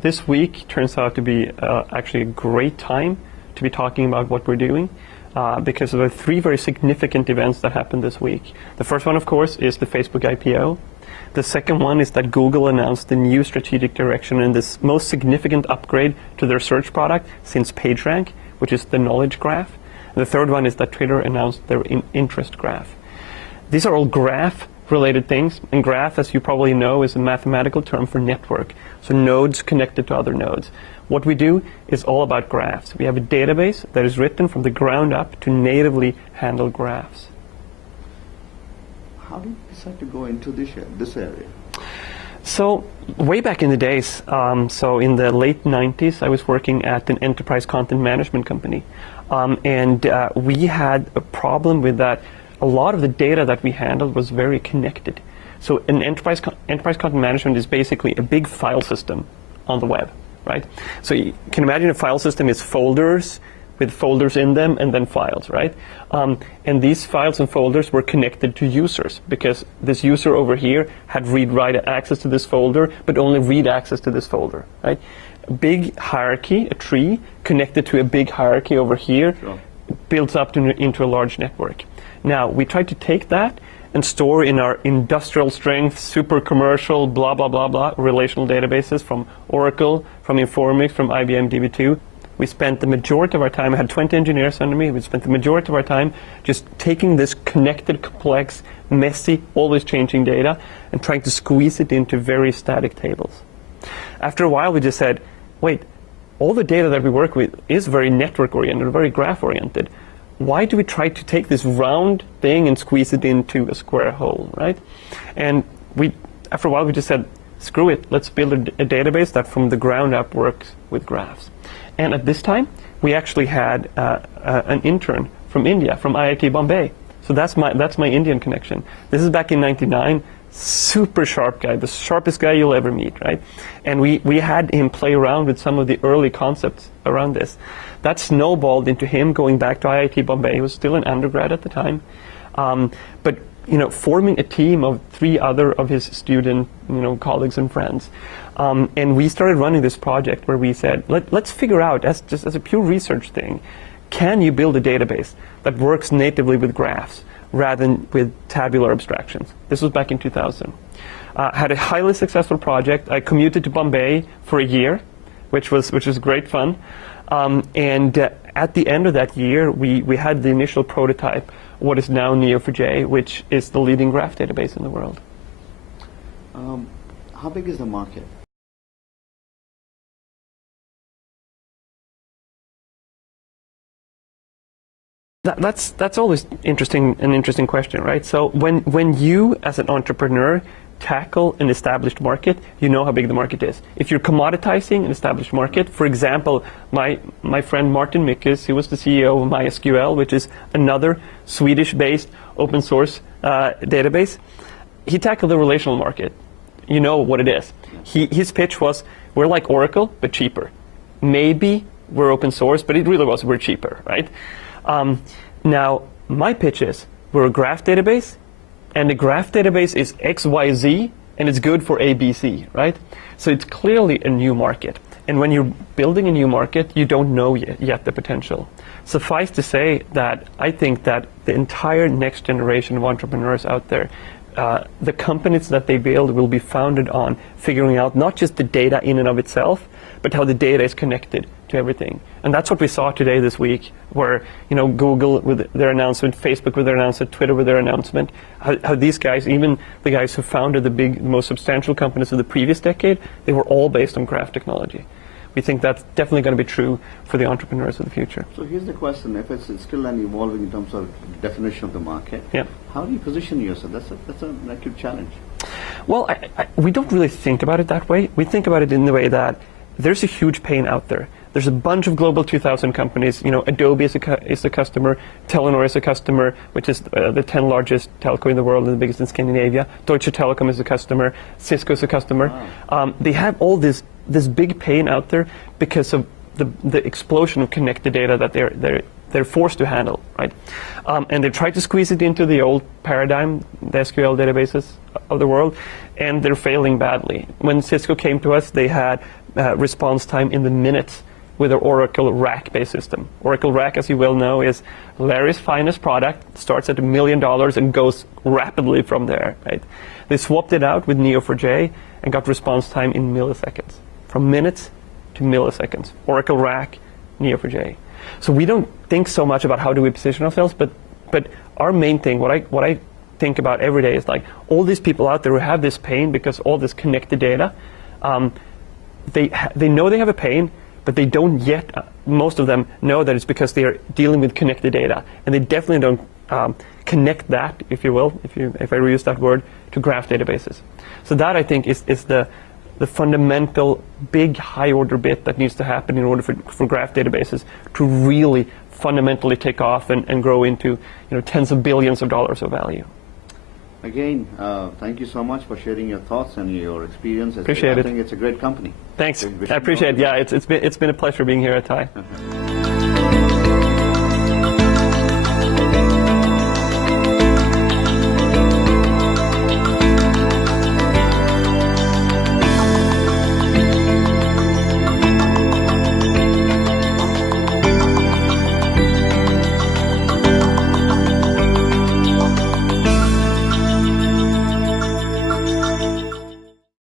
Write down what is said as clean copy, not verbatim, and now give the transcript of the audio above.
this week turns out to be actually a great time to be talking about what we're doing because of the three very significant events that happened this week. The first one, of course, is the Facebook IPO. The second one is that Google announced the new strategic direction and this most significant upgrade to their search product since PageRank, which is the knowledge graph. And the third one is that Twitter announced their interest graph. These are all graph-related things, and graph, as you probably know, is a mathematical term for network, so nodes connected to other nodes. What we do is all about graphs. We have a database that is written from the ground up to natively handle graphs. How did you decide to go into this area? So way back in the days, so in the late 90s, I was working at an enterprise content management company. And we had a problem with that. A lot of the data that we handled was very connected. So an enterprise content management is basically a big file system on the web, right? So you can imagine a file system is folders with folders in them and then files, right? And these files and folders were connected to users because this user over here had read-write access to this folder, but only read access to this folder, right? A big hierarchy, a tree, connected to a big hierarchy over here, sure, builds up into a large network. Now, we tried to take that and store in our industrial strength, super commercial, blah, blah, blah, blah, relational databases from Oracle, from Informix, from IBM DB2. We spent the majority of our time, I had 20 engineers under me, we spent the majority of our time just taking this connected, complex, messy, always changing data and trying to squeeze it into very static tables. After a while, we just said, wait, all the data that we work with is very network-oriented, very graph-oriented. Why do we try to take this round thing and squeeze it into a square hole, right? And after a while, we just said, screw it, let's build a database that from the ground up works with graphs. And at this time, we actually had an intern from India, from IIT Bombay. So that's my Indian connection. This is back in '99. Super sharp guy, the sharpest guy you'll ever meet, right? And we had him play around with some of the early concepts around this. That snowballed into him going back to IIT Bombay. He was still an undergrad at the time. But forming a team of 3 other of his student colleagues and friends. And we started running this project where we said, let's figure out, just as a pure research thing, can you build a database that works natively with graphs rather than with tabular abstractions? This was back in 2000. Had a highly successful project. I commuted to Bombay for a year, which was great fun. And at the end of that year, we had the initial prototype, what is now Neo4j, which is the leading graph database in the world. How big is the market? That's always an interesting question, right? So when you, as an entrepreneur, tackle an established market, you know how big the market is. If you're commoditizing an established market, for example, my friend Martin Mickes, he was the CEO of MySQL, which is another Swedish-based open source database. He tackled the relational market. You know what it is. His pitch was, we're like Oracle, but cheaper. Maybe we're open source, but it really was, we're cheaper, right? Now, my pitch is, we're a graph database, and the graph database is XYZ, and it's good for ABC, right? So it's clearly a new market. And when you're building a new market, you don't know yet the potential. Suffice to say that I think that the entire next generation of entrepreneurs out there, the companies that they build will be founded on figuring out not just the data in and of itself, but how the data is connected to everything. And that's what we saw today this week, where Google with their announcement, Facebook with their announcement, Twitter with their announcement, how these guys, even the guys who founded the most substantial companies of the previous decade, they were all based on graph technology. We think that's definitely going to be true for the entrepreneurs of the future. So here's the question: if it's still evolving in terms of definition of the market, yeah, how do you position yourself? That's an acute challenge. Well, we don't really think about it that way. We think about it in the way that there's a huge pain out there. There's a bunch of Global 2000 companies. Adobe is a customer. Telenor is a customer, which is the 10th largest telco in the world and the biggest in Scandinavia. Deutsche Telekom is a customer. Cisco is a customer. Wow. They have all this big pain out there because of the explosion of connected data that they're forced to handle, right? And they try to squeeze it into the old paradigm, the SQL databases of the world, and they're failing badly. When Cisco came to us, they had response time in the minutes with our Oracle RAC-based system. Oracle RAC, as you well know, is Larry's finest product, starts at $1 million and goes rapidly from there. Right? They swapped it out with Neo4j and got response time in milliseconds, from minutes to milliseconds. Oracle RAC, Neo4j. So we don't think so much about how do we position ourselves, but our main thing, what I think about every day is like all these people out there who have this pain because all this connected data, they know they have a pain, but they don't yet, most of them know that it's because they are dealing with connected data, and they definitely don't connect that, if you will, if I reuse that word, to graph databases. So that, I think, is the fundamental big high-order bit that needs to happen in order for graph databases to really fundamentally take off and grow into tens of billions of dollars of value. Again, thank you so much for sharing your thoughts and your experience. Appreciate it. I think it's a great company. Thanks. I appreciate it. Yeah, it's been a pleasure being here at TiE.